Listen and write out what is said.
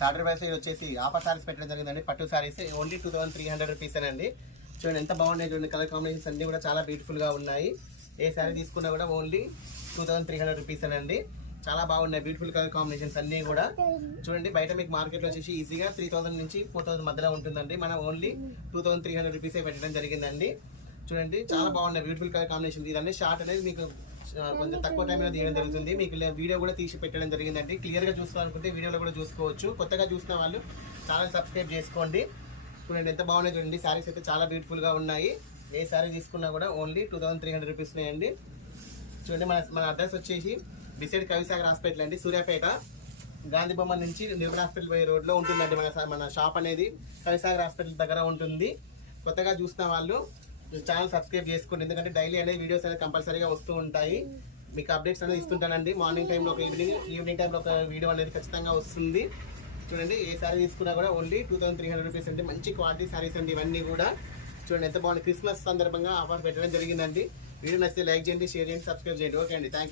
Starter price ఇది వచ్చేసి offer saris పెట్టడం జరిగిందండి. పట్టు సారీస్ ఓన్లీ 2300 రూపీస్ అండి. చూడండి ఎంత బాగున్నాయి చూడండి. కలర్ కాంబినేషన్స్ అన్ని కూడా చాలా బ్యూటిఫుల్గా ఉన్నాయి. ఏ శారీ తీసుకున్నా కూడా ఓన్లీ 2300 రూపీస్ అండి. చాలా బాగున్నాయి బ్యూటిఫుల్ కలర్ కాంబినేషన్స్ అన్ని కూడా. చూడండి బయట మీకు మార్కెట్లో వచ్చేసి ఈజీగా 3000 నుంచి 4000 మధ్యలో ఉంటుందండి. మనం ఓన్లీ 2300 రూపీసే పెట్టడం జరిగిందండి. చూడండి చాలా బాగున్నాయి బ్యూటిఫుల్ కలర్ కాంబినేషన్. ఇదన్నీ షార్ట్ అనేది మీకు కొంచెం తక్కువ టైంలో తీయడం జరుగుతుంది. మీకు వీడియో కూడా తీసి పెట్టడం జరిగిందండి. క్లియర్గా చూసుకోవాలనుకుంటే వీడియోలో కూడా చూసుకోవచ్చు. కొత్తగా చూసిన వాళ్ళు ఛానల్ సబ్స్క్రైబ్ చేసుకోండి. చూడండి ఎంత బాగున్నాయి చూడండి. శారీస్ అయితే చాలా బ్యూటిఫుల్గా ఉన్నాయి. ఏ శారీ తీసుకున్నా కూడా ఓన్లీ 2300 రూపీస్నే అండి. చూడండి మన అడ్రస్ వచ్చేసి బిసైడ్ కవిసాగర్ హాస్పిటల్ అండి, సూర్యాపేట. గాంధీ బొమ్మ నుంచి నిర్మల్ హాస్పిటల్ పోయే రోడ్లో ఉంటుందండి మన షాప్ అనేది. కవిసాగర్ హాస్పిటల్ దగ్గర ఉంటుంది. కొత్తగా చూసిన వాళ్ళు ఛానల్ సబ్స్క్రైబ్ చేసుకోండి. ఎందుకంటే డైలీ అనేది వీడియోస్ అనేది కంపల్సరీగా వస్తూ ఉంటాయి. మీకు అప్డేట్స్ అనేది ఇస్తుంటానండి. మార్నింగ్ టైంలో ఒక ఈవినింగ్ టైంలో ఒక వీడియో అనేది ఖచ్చితంగా వస్తుంది. చూడండి ఏ శారీ తీసుకున్నా కూడా ఓన్లీ 2300 రూపీస్ అండి. మంచి క్వాలిటీ శారీస్ అండి ఇవన్నీ కూడా. చూడండి ఎంత బాగుంది. క్రిస్మస్ సందర్భంగా ఆఫర్ పెట్టడం జరిగిందండి. వీడియో నచ్చితే లైక్ చేయండి, షేర్ చేయండి, సబ్స్క్రైబ్ చేయండి. ఓకే అండి, థ్యాంక్ యూ.